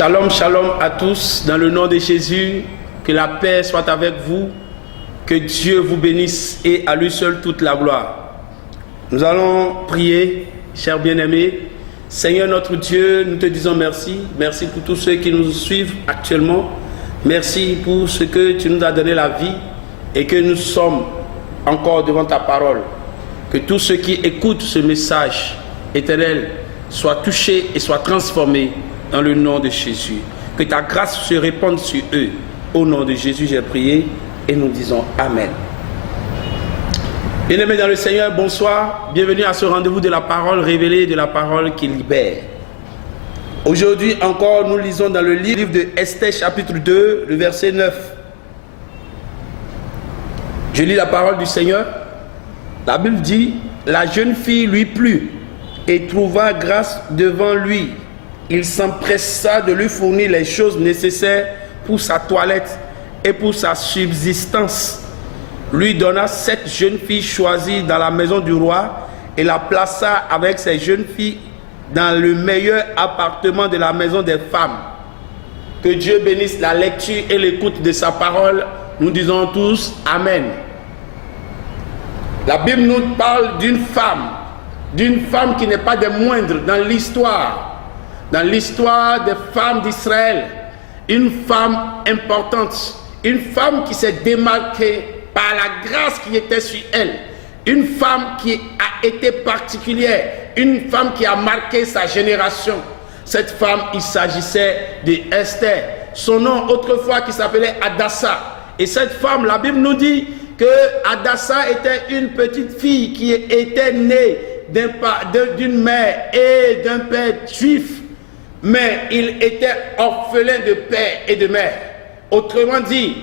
Shalom, shalom à tous, dans le nom de Jésus, que la paix soit avec vous, que Dieu vous bénisse et à lui seul toute la gloire. Nous allons prier, chers bien-aimés. Seigneur notre Dieu, nous te disons merci. Merci pour tous ceux qui nous suivent actuellement. Merci pour ce que tu nous as donné la vie et que nous sommes encore devant ta parole. Que tous ceux qui écoutent ce message éternel soient touchés et soient transformés dans le nom de Jésus. Que ta grâce se répande sur eux. Au nom de Jésus, j'ai prié et nous disons Amen. Bien-aimés dans le Seigneur, bonsoir. Bienvenue à ce rendez-vous de la parole révélée, de la parole qui libère. Aujourd'hui encore, nous lisons dans le livre de Esther, chapitre 2, le verset 9. Je lis la parole du Seigneur. La Bible dit, la jeune fille lui plut et trouva grâce devant lui. Il s'empressa de lui fournir les choses nécessaires pour sa toilette et pour sa subsistance. Lui donna 7 jeunes filles choisies dans la maison du roi et la plaça avec ces jeunes filles dans le meilleur appartement de la maison des femmes. Que Dieu bénisse la lecture et l'écoute de sa parole. Nous disons tous Amen. La Bible nous parle d'une femme qui n'est pas des moindres dans l'histoire des femmes d'Israël, une femme importante, une femme qui s'est démarquée par la grâce qui était sur elle, une femme qui a été particulière, une femme qui a marqué sa génération. Cette femme, il s'agissait d'Esther, son nom autrefois qui s'appelait Hadassa. Et cette femme, la Bible nous dit que Hadassa était une petite fille qui était née d'une mère et d'un père juif. Mais il était orphelin de père et de mère. Autrement dit,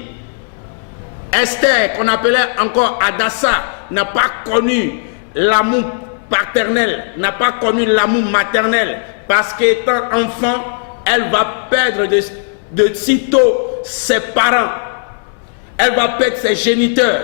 Esther, qu'on appelait encore Hadassa, n'a pas connu l'amour paternel, n'a pas connu l'amour maternel, parce qu'étant enfant, elle va perdre de sitôt ses parents. Elle va perdre ses géniteurs.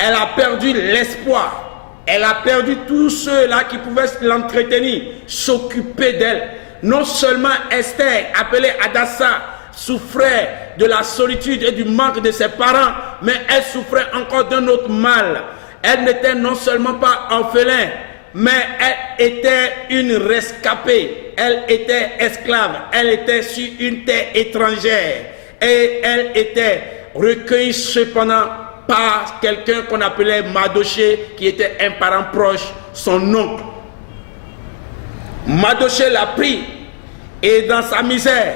Elle a perdu l'espoir. Elle a perdu tous ceux-là qui pouvaient l'entretenir, s'occuper d'elle. Non seulement Esther, appelée Hadassa, souffrait de la solitude et du manque de ses parents, mais elle souffrait encore d'un autre mal. Elle n'était non seulement pas orphelin, mais elle était une rescapée. Elle était esclave. Elle était sur une terre étrangère. Et elle était recueillie cependant par quelqu'un qu'on appelait Mardochée, qui était un parent proche, son oncle. Mardochée l'a pris et dans sa misère,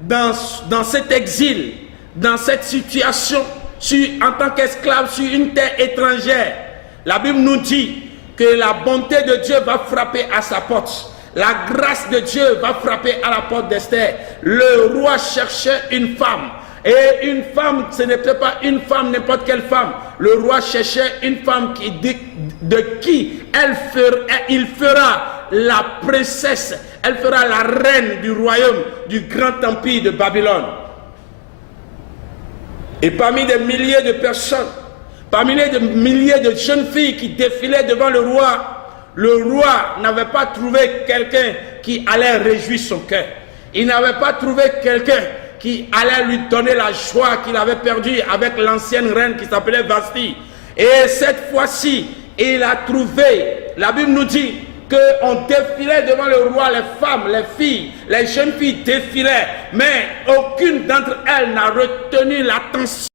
dans cet exil, dans cette situation, en tant qu'esclave sur une terre étrangère, la Bible nous dit que la bonté de Dieu va frapper à sa porte. La grâce de Dieu va frapper à la porte d'Esther. Le roi cherchait une femme. Et une femme, ce n'était pas une femme, n'importe quelle femme. Le roi cherchait une femme de qui il fera la princesse, elle fera la reine du royaume, du grand empire de Babylone. Et parmi des milliers de personnes, parmi des milliers de jeunes filles qui défilaient devant le roi n'avait pas trouvé quelqu'un qui allait réjouir son cœur. Il n'avait pas trouvé quelqu'un qui allait lui donner la joie qu'il avait perdue avec l'ancienne reine qui s'appelait Vasti. Et cette fois-ci, il a trouvé, la Bible nous dit qu'on défilait devant le roi, les femmes, les filles, les jeunes filles défilaient, mais aucune d'entre elles n'a retenu l'attention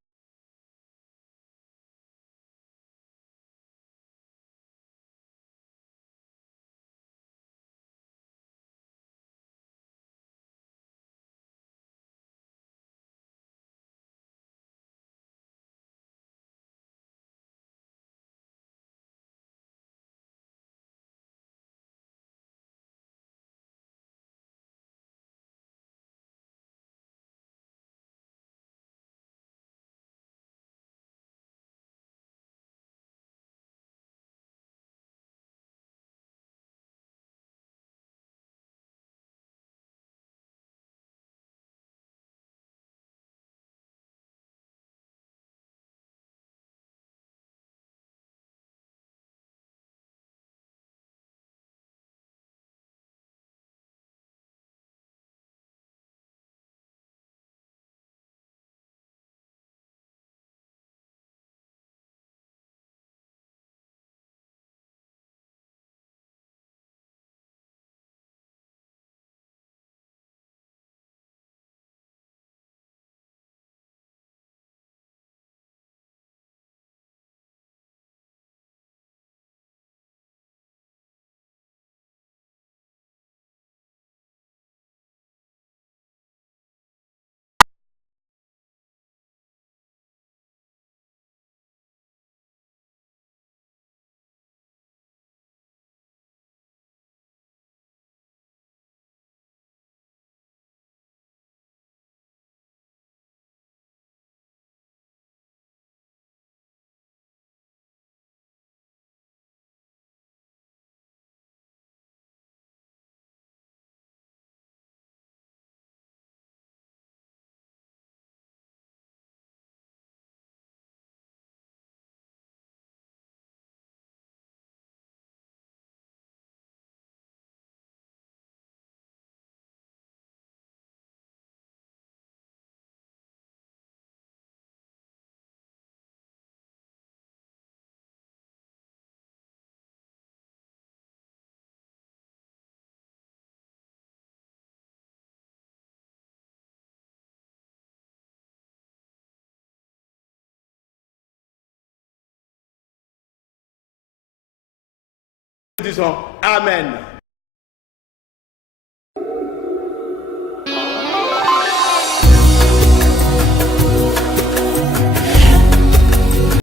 Disons Amen.